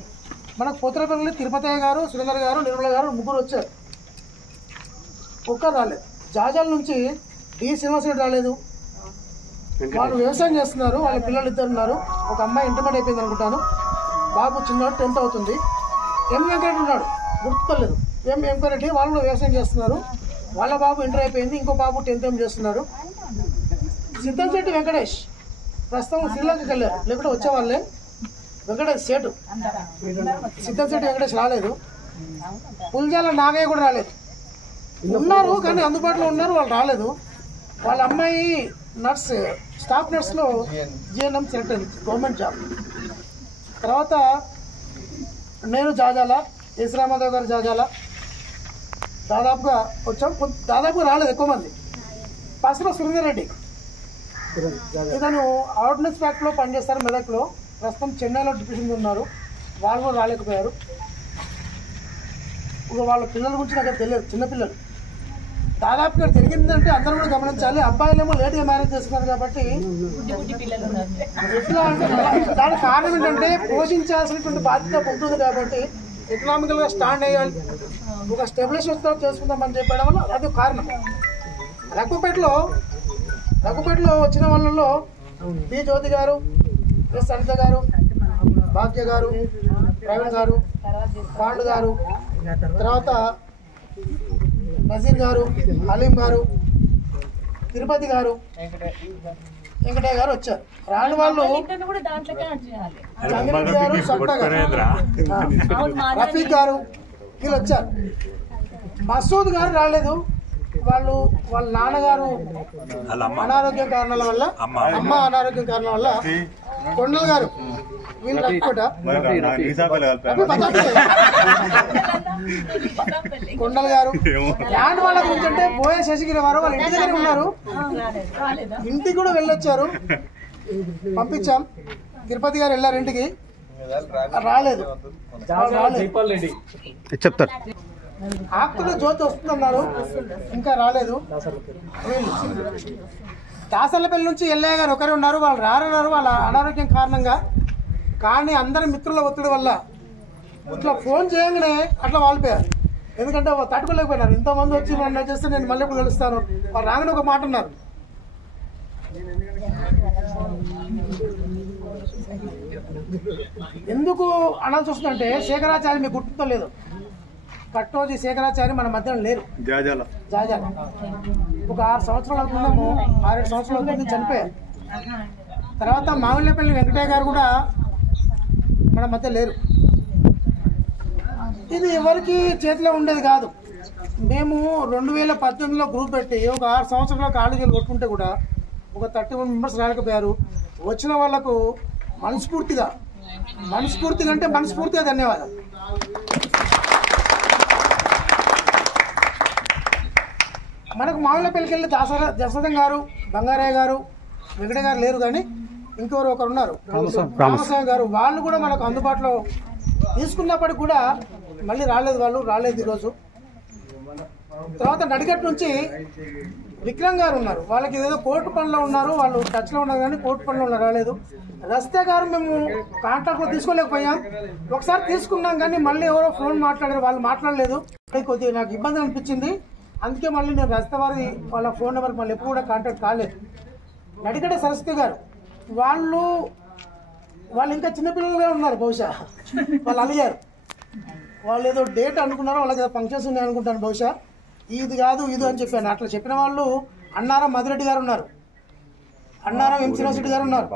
మనకు పోతరపల్లి తిరుపతయ్య గారు, సురేందర్ గారు, నిర్మల గారు ముగ్గురు వచ్చారు, ఒక్కరు రాలేదు. జాజాల నుంచి డి శ్రీనివాసరెడ్డి రాలేదు. వాళ్ళు వ్యవసాయం చేస్తున్నారు, వాళ్ళ పిల్లలు 2 ఉన్నారు. ఒక అమ్మాయి ఇంటర్మీడియట్ అయిపోయింది అనుకుంటాను, బాబు చిన్నవాడు 10th అవుతుంది. ఎం వెంకరెడ్డి ఉన్నాడు, గుర్తుపట్టలేదు. ఎం వెంకరెడ్డి వాళ్ళు కూడా వ్యవసాయం చేస్తున్నారు, వాళ్ళ బాబు ఇంటర్ అయిపోయింది. ఇంకో బాబు 10th చేస్తున్నాడు. సిద్ధంశెట్టి వెంకటేష్ ప్రస్తుతం శ్రీలంకకి వెళ్ళారు, లేకపోతే వచ్చేవాళ్ళే. వెంకటేష్ సేటు, సిద్ధంశెట్టి వెంకటేష్ రాలేదు. పుల్జాల నాగయ్య కూడా రాలేదు. ఉన్నారు కానీ అందుబాటులో ఉన్నారు, వాళ్ళు రాలేదు. వాళ్ళ అమ్మాయి నర్స్, స్టాఫ్ నర్స్లో GNM సెలెక్ట్ అయింది, గవర్నమెంట్ జాబ్. తర్వాత నేను జాజాల, ఎస్ రామాదేవ్ గారు జాజాల, దాదాపుగా వచ్చాం. దాదాపుగా రాలేదు ఎక్కువ మంది. పసర సురేందర్ రెడ్డి ఇతను ఆర్డినెన్స్ ఫ్యాక్టరీలో పనిచేస్తారు మెదక్లో, ప్రస్తుతం చెన్నైలో డిప్యూషన్ ఉన్నారు. వాళ్ళు కూడా రాలేకపోయారు. ఇక వాళ్ళ పిల్లల గురించి నాకు తెలియదు, చిన్నపిల్లలు. దాదాపుగా జరిగిందంటే అందరూ కూడా గమనించాలి. అబ్బాయిలేమో లేట్గా మ్యారేజ్ చేసుకున్నారు కాబట్టి ఎట్లా అంటే దానికి కారణం ఏంటంటే పోషించాల్సినటువంటి బాధ్యత ఉంటుంది కాబట్టి ఎకనామికల్గా స్టాండ్ అయ్యాలి, ఒక స్టెబిలైజేషన్ తర్వాత చేసుకుందామని చెప్పడం వల్ల అది కారణం. రఘుపేటలో వచ్చిన వాళ్ళలో పి జ్యోతి గారు, ఎస్ అనిత గారు, భాగ్య గారు, ప్రవీణ్ గారు, పాండు గారు, తర్వాత నజీర్ గారు, హలీం గారు, తిరుపతి గారు, వెంకటయ్య గారు వచ్చారు. రాని వాళ్ళు చంద్రరెడ్డి గారు, సప్న గారు, రఫీక్ గారు వీళ్ళు వచ్చారు. మసూద్ గారు రాలేదు. వాళ్ళ నాన్నగారు అనారోగ్యం కారణాల వల్ల, అమ్మ అనారోగ్యం కారణాల వల్ల. కొండల గారు వీళ్ళు రఫీకోట, కొండల గారు. రాని వాళ్ళ గురించి అంటే బోయ శశిగిరి వారు వాళ్ళ ఇంటి దగ్గర ఉన్నారు, ఇంటికి కూడా వెళ్ళొచ్చారు, పంపించాం. తిరుపతి గారు వెళ్ళారు ఇంటికి, రాలేదు. చెప్తారు. ఆకుల జ్యోతి వస్తుందన్నారు, ఇంకా రాలేదు. దాసర్లపల్లి నుంచి ఎల్లయ్య గారు ఒకరే ఉన్నారు, వాళ్ళు రారన్నారు వాళ్ళ అనారోగ్యం కారణంగా. కానీ అందరి మిత్రుల ఒత్తిడి వల్ల ఇట్లా ఫోన్ చేయగానే అట్లా వాలిపోయారు, ఎందుకంటే తట్టుకోలేకపోయినారు. ఇంతమంది వచ్చి మనం చేస్తే నేను మళ్ళీ ఎప్పుడు కలుస్తాను, వాళ్ళు రాగానే ఒక మాట అన్నారు. ఎందుకు అనాల్సి వస్తుందంటే శేఖరాచార్య మీకు గుర్తుందో లేదు, కట్టోజీ శేఖరాచార్య మన మధ్యలో లేరు. జాజాల ఒక 6 సంవత్సరాల క్రితము, 6-7 సంవత్సరాల క్రితం చనిపోయారు. తర్వాత మామిళ్ళపల్లి వెంకటయ్య గారు కూడా మన మధ్య లేరు. ఇది ఎవరికి చేతిలో ఉండేది కాదు. మేము 2018లో గ్రూప్ పెట్టి ఒక 6 సంవత్సరాల కాలేజీలు కొట్టుకుంటే కూడా ఒక 31 మెంబర్స్ రాలేకపోయారు. వచ్చిన వాళ్లకు మనస్ఫూర్తిగా అంటే మనస్ఫూర్తిగా ధన్యవాదాలు. మనకు మామిళ్ళపల్లికి వెళ్ళి దశరథం గారు, బంగారయ్య గారు, వెంకటయ్య గారు లేరు, కానీ ఇంకెవరు ఒకరు ఉన్నారు, రామస్వామి గారు. వాళ్ళు కూడా మనకు అందుబాటులో తీసుకున్నప్పటికి కూడా మళ్ళీ రాలేదు, వాళ్ళు రాలేదు ఈరోజు. తర్వాత నడిగట్టు నుంచి విక్రమ్ గారు ఉన్నారు, వాళ్ళకి ఏదో కోర్టు పనిలో ఉన్నారు, వాళ్ళు టచ్లో ఉన్నారు కానీ కోర్టు పనిలో ఉన్నారు, రాలేదు. రస్తే గారు మేము కాంటాక్ట్లో తీసుకోలేకపోయాం, ఒకసారి తీసుకున్నాం కానీ మళ్ళీ ఎవరో ఫోన్ మాట్లాడారు, వాళ్ళు మాట్లాడలేదు. కొద్దిగా నాకు ఇబ్బంది అనిపించింది, అందుకే మళ్ళీ నేను రస్తే వారి వాళ్ళ ఫోన్ నెంబర్కి మళ్ళీ ఎప్పుడు కూడా కాంటాక్ట్ కాలేదు. నడిగడ్డ సరస్వతి గారు వాళ్ళు ఇంకా చిన్నపిల్లలుగా ఉన్నారు, బహుశా వాళ్ళు అలిగారు, వాళ్ళు ఏదో డేట్ అనుకున్నారో, వాళ్ళకి ఏదో ఫంక్షన్స్ ఉన్నాయి అనుకుంటాను, బహుశా ఇది కాదు ఇది అని చెప్పాను. అట్లా చెప్పిన వాళ్ళు అన్నారం మధురెడ్డి గారు ఉన్నారు, అన్నారం ఎం శ్రీనివాసరెడ్డి గారు ఉన్నారు,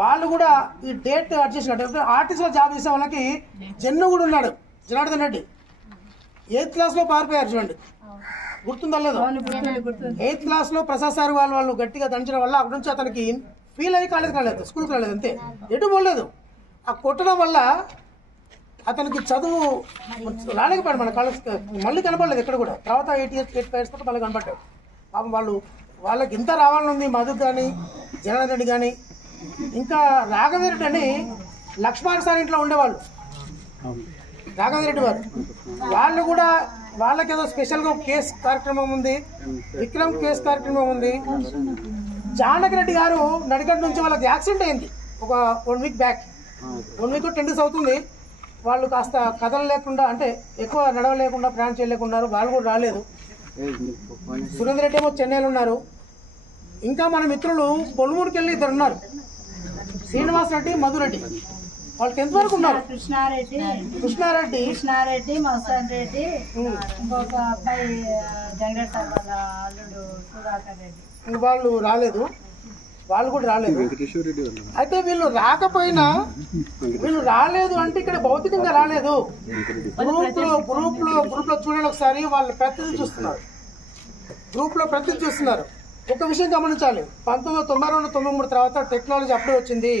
వాళ్ళు కూడా ఈ డేట్ అడ్జస్ట్ చేసినట్టు. ఆర్టీసీలో జాబ్ చేసే వాళ్ళకి జన్ను కూడా ఉన్నాడు, జనార్దన్ రెడ్డి 8th క్లాస్లో పారిపోయారు చూడండి, గుర్తుందా లేదు? 8th క్లాస్లో ప్రసాద్ సార్ వాళ్ళు గట్టిగా దంచడం వల్ల అక్కడి నుంచి అతనికి ఫీల్ అయ్యి కాలేజ్ రాలేదు, స్కూల్కి రాలేదు, అంతే, ఎటు పోలేదు. ఆ కొట్టడం వల్ల అతనికి చదువు రాలేకపోయాడు, మన కాలేజ్ మళ్ళీ కనపడలేదు ఎక్కడ కూడా. తర్వాత 8 years తర్వాత మళ్ళీ కనపడ్డాడు. పాపం వాళ్ళకి ఇంత రావాలని ఉంది, మధు కానీ జనార్దన్ రెడ్డి కానీ, ఇంకా రాఘవేరెడ్డి అని లక్ష్మణ్ సార్ ఇంట్లో ఉండేవాళ్ళు, రాఘవేరెడ్డి వారు, వాళ్ళు కూడా వాళ్ళకి ఏదో స్పెషల్గా కేసు కార్యక్రమం ఉంది, విక్రమ్ కేసు కార్యక్రమం ఉంది. జానకి రెడ్డి గారు నడిగడ్డ నుంచి వాళ్ళకి యాక్సిడెంట్ అయింది ఒక 1 week బ్యాక్, 1 week 10 days అవుతుంది. వాళ్ళు కాస్త కథలు లేకుండా, అంటే ఎక్కువ నడవలేకుండా, ప్రయాణం చేయలేకున్నారు, వాళ్ళు కూడా రాలేదు. సురేందర్ రెడ్డి ఏమో చెన్నైలో ఉన్నారు. ఇంకా మన మిత్రులు పొలుమూరుకి వెళ్ళి 2 ఉన్నారు, శ్రీనివాస్ రెడ్డి, మధురెడ్డి, వాళ్ళు 10th వరకు ఉన్నారు. కృష్ణారెడ్డి మస్తాన్ రెడ్డి, ఇంకొక అబ్బాయి జంగర్ సార్ వాళ్ళ అల్లుడు సుధాకర్ రెడ్డి, వాళ్ళు రాలేదు, వాళ్ళు కూడా రాలేదు. అయితే వీళ్ళు రాకపోయినా, వీళ్ళు రాలేదు అంటే ఇక్కడ భౌతికంగా రాలేదు, గ్రూప్ లో చూడండి ఒకసారి, వాళ్ళు ప్రతినిధి చూస్తున్నారు, గ్రూప్ లో ప్రతినిధి చూస్తున్నారు. ఒక విషయం గమనించాలి, 1992-93 తర్వాత టెక్నాలజీ అప్పుడే వచ్చింది,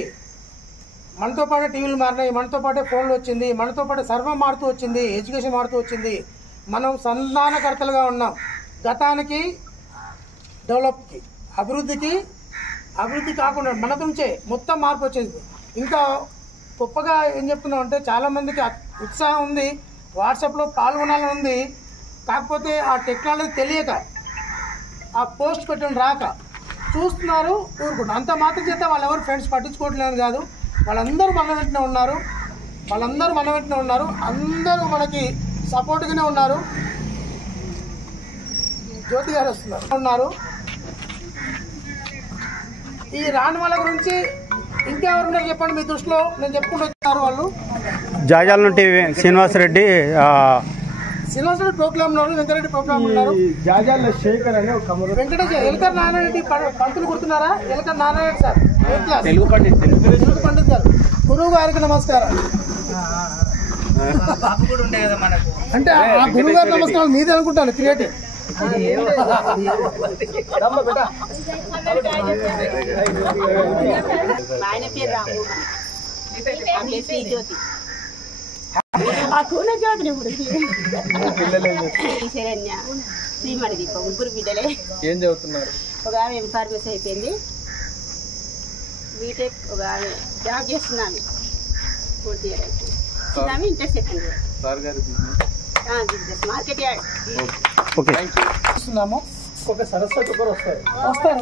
మనతో పాటే టీవీలు మారినాయి, మనతో పాటే ఫోన్లు వచ్చింది, మనతో పాటే సర్వం మారుతూ వచ్చింది, ఎడ్యుకేషన్ మారుతూ వచ్చింది. మనం సంధానకర్తలుగా ఉన్నాం, గతానికి డెవలప్కి, అభివృద్ధి కాకుండా మన నుంచే మొత్తం మార్పు వచ్చింది. ఇంకా గొప్పగా ఏం చెప్తున్నాం అంటే, చాలామందికి ఉత్సాహం ఉంది, వాట్సాప్లో పాల్గొనాలని ఉంది, కాకపోతే ఆ టెక్నాలజీ తెలియక, ఆ పోస్ట్ పెట్టడం రాక చూస్తున్నారు, ఊరుకుంటారు. అంత మాత్రం చేత వాళ్ళు ఎవరు ఫ్రెండ్స్ పట్టించుకోవట్లేదు కాదు, వాళ్ళందరూ మన వెంటనే ఉన్నారు, అందరూ మనకి సపోర్ట్గానే ఉన్నారు. జ్యోతి గారు ఉన్నారు. ఈ రాని వాళ్ళ గురించి ఇంకెవరున్నారు చెప్పండి మీ దృష్టిలో, నేను చెప్పుకుంటూ వచ్చారు. వాళ్ళు జాజాల నుండి శ్రీనివాసరెడ్డి ప్రోగ్రామ్ ఉన్నారు, వెంకటరెడ్డి ప్రోగ్రామ్ ఉన్నారు, జాజాల శేఖర్ అని ఒక వెంకటేశ్వర ఎలకర్ నారాయణ పంతులు గుర్తున్నారా? ఎలకర్ నారాయణ సార్, తెలుగు పండిత్ గారు, గురువు గారికి నమస్కారం. అంటే ఆ గురువు గారి నమస్కారం మీదే అనుకుంటాను, క్రియేటివ్. ఆయన పేరు రాము, జ్యోతి, శరణ్య, శ్రీమణి దీప, ముగ్గురు బిడ్డలే. ఏం చదువుతున్నారు? ఒక ఆమె ఎంఫార్మసీ అయిపోయింది, బీటెక్, ఒక ఆమె జాబ్ చేస్తున్నాను, పూర్తి ఆమె inter second year, business market yard. చూస్తున్నాము. ఒక సరస్వతి ఒకరు వస్తారు,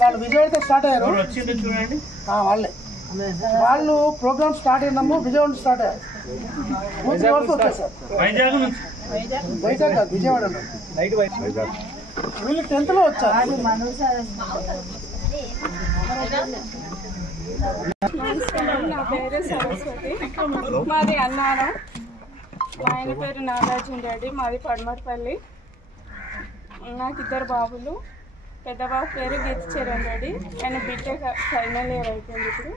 వాళ్ళు విజయవాడతో స్టార్ట్ అయ్యారు, వాళ్ళే వాళ్ళు ప్రోగ్రామ్ స్టార్ట్ అయినాము, విజయవాడ స్టార్ట్ అయ్యారు, వైజాగ్ కాదు, విజయవాడ. వీళ్ళు 10th లో వచ్చారు. నా పేరు సరస్వతి, మాది అన్నారం, మా ఆయన పేరు నాగార్జున రెడ్డి, మాది పడమరపల్లి. నాకు 2 బాబులు, పెద్ద బాబు పేరు గీత చరణ్ రెడ్డి, ఆయన బీటెక్ ఫైనల్ ఇయర్ అయిపోయింది. ఇప్పుడు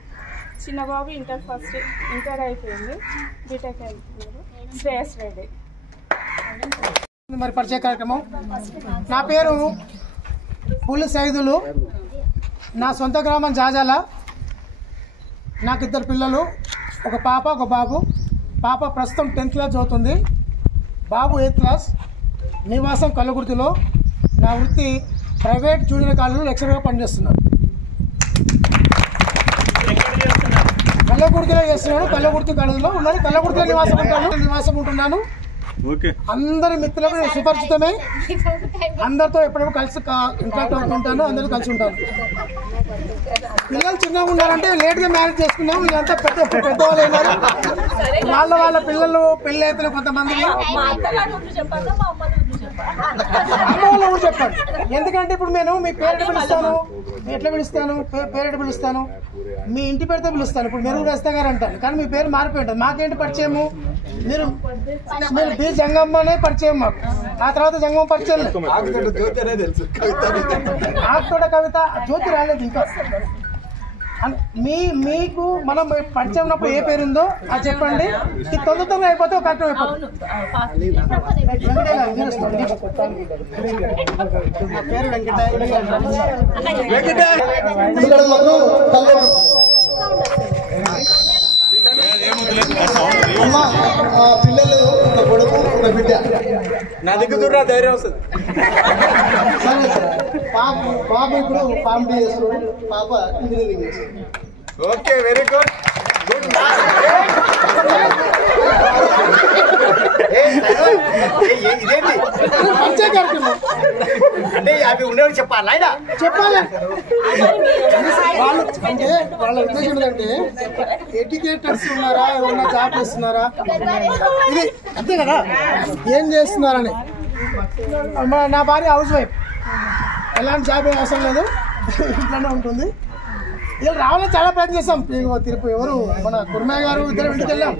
చిన్న బాబు ఇంటర్ అయిపోయింది, బీటెక్ అయిపోయినారు, శ్రేయస్ రెడ్డి. మరి పరిచయ కార్యక్రమం. నా పేరు పులి సైదులు, నా సొంత గ్రామం జాజాల. నాకు 2 పిల్లలు, ఒక పాప ఒక బాబు. పాప ప్రస్తుతం 10th క్లాస్ చదువుతుంది, బాబు 8th క్లాస్. నివాసం కల్లకుర్తిలో. నా వృత్తి ప్రైవేట్ జూనియర్ కాలేజీలో లెక్చరర్గా పనిచేస్తున్నాను. కల్లకుర్తిలో చేస్తున్నాను, కల్లకుర్తి కాలేజీలో ఉన్నాను, కల్లకుర్తిలో నివాసం ఉంటున్నాను. అందరి మిత్రులకు నేను సుపరిచితమే. అందరితో ఎప్పుడెప్పుడు కలిసి ఇంట్రాక్ట్ అవుతుంటాను, అందరూ కలిసి ఉంటాను. పిల్లలు చిన్నగా ఉన్నారంటే లేట్గా మ్యారేజ్ చేసుకున్నాం. వీళ్ళంతా పెద్దవాళ్ళు అయినారు. వాళ్ళ పిల్లలు పెళ్ళి అయితే కొంతమందికి అమ్మ వాళ్ళు కూడా చెప్పండి. ఎందుకంటే ఇప్పుడు నేను మీ పేరెట్ పిలుస్తాను, ఎట్లా పిలుస్తాను, పేరెట్ పిలుస్తాను, మీ ఇంటి పేరుతో పిలుస్తాను. ఇప్పుడు మీరు రస్తా గారు అంటాను, కానీ మీ పేరు మారిపోయి ఉంటుంది. మాకేంటి పరిచయము, మీరు బి జంగమ్మనే పరిచయం మాకు. ఆ తర్వాత జంగమ్మ పరిచయం ఆకుతోట కవిత జ్యోతి రాలేదు ఇంకా. మీకు మనం పరిచయం ఉన్నప్పుడు ఏ పేరు ఉందో అది చెప్పండి. ఇది తొందరగా అయిపోతే ఒక కరెక్ట్ అయిపోతుంది. పేరు పిల్లలు ఒక కొడుకు ఒక బిడ్డ. నా దగ్గర చూడ ధైర్యం వస్తుంది. బాబు ఇప్పుడు ఫార్మ్ డి చేస్తున్నాడు, పాప ఇంజనీరింగ్ చేస్తుంది. Okay, very good. ఇదేంటి పరిచయ కార్యక్రమం అంటే అవి ఉండేవాడు చెప్పాలి ఆయన చెప్పాలి. అంటే వాళ్ళ ఉద్దేశం ఏంటంటే ఎడ్యుకేటర్స్ ఉన్నారా, ఏమన్నా జాబ్ చేస్తున్నారా, ఇది అంతే కదా, ఏం చేస్తున్నారని. నా భార్య హౌస్ వైఫ్, ఎలాంటి జాబ్ ఏం అవసరం లేదు, ఇంట్లోనే ఉంటుంది. ఇలా రావాలని చాలా ప్రయత్నం చేస్తాం. తిరుపతి ఎవరు మన కుర్మయ్య గారు ఇద్దరు ఇంటికి వెళ్ళాం.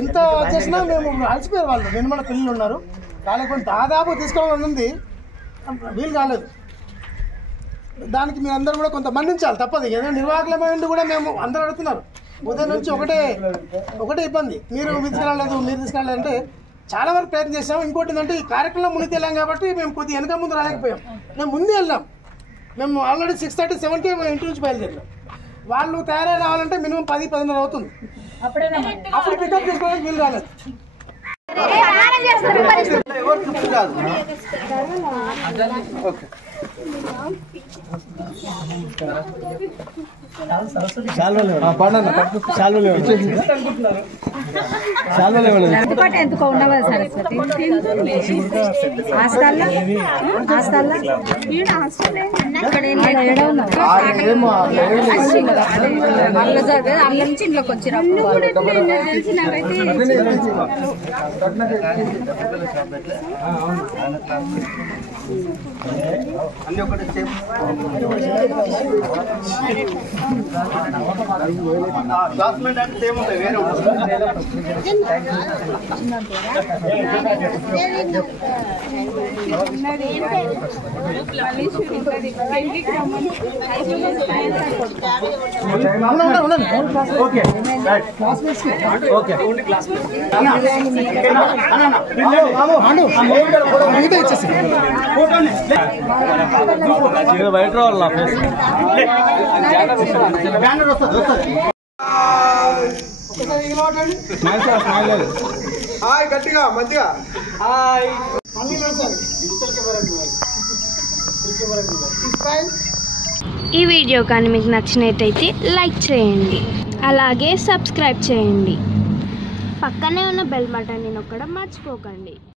ఎంత చేసినా మేము అలసిపోయారు వాళ్ళు. నేను మన పిల్లలు ఉన్నారు, కాలేకపోతే దాదాపు తీసుకోవాలని ఉంది, వీలు కాలేదు. దానికి మీరు అందరూ కూడా కొంత మన్నించాలి, తప్పదు. ఏదైనా నిర్వాహకులమైంది కూడా మేము అందరూ అడుగుతున్నారు. ఉదయం నుంచి ఒకటే ఇబ్బంది, మీరు తీసుకెళ్ళలేదు, మీరు తీసుకెళ్ళలేదు అంటే చాలా వరకు ప్రయత్నం చేసాం. ఇంకోటి ఏంటంటే ఈ కార్యక్రమం ముందుకు వెళ్ళాం కాబట్టి మేము కొద్దిగా వెనక ముందు రాలేకపోయాం. మేము ముందే వెళ్ళాం. మేము ఆల్రెడీ 6:30, 7కి ఇంటి నుంచి బయలుదేరాం. వాళ్ళు తయారై రావాలంటే మినిమం 10-10:30 అవుతుంది. అప్పుడు పికప్ చేసుకోవడానికి వీలు రాలేదు. ఎందుకో ఉండవా సరస్వతి హాస్టల్లో అందరి నుంచి ఇంట్లోకి వచ్చారు. క్లాస్మేట్ అంటే సేమ్ ఉంటాయి, వేరే బయట రావాలి నా ఫేస్ హాయ్ గట్టిగా మంచిగా హాయ్. ఈ వీడియో కానీ మీకు నచ్చినట్టయితే లైక్ చేయండి, అలాగే సబ్స్క్రైబ్ చేయండి. పక్కనే ఉన్న బెల్ బటన్ని నొక్కడం మర్చిపోకండి.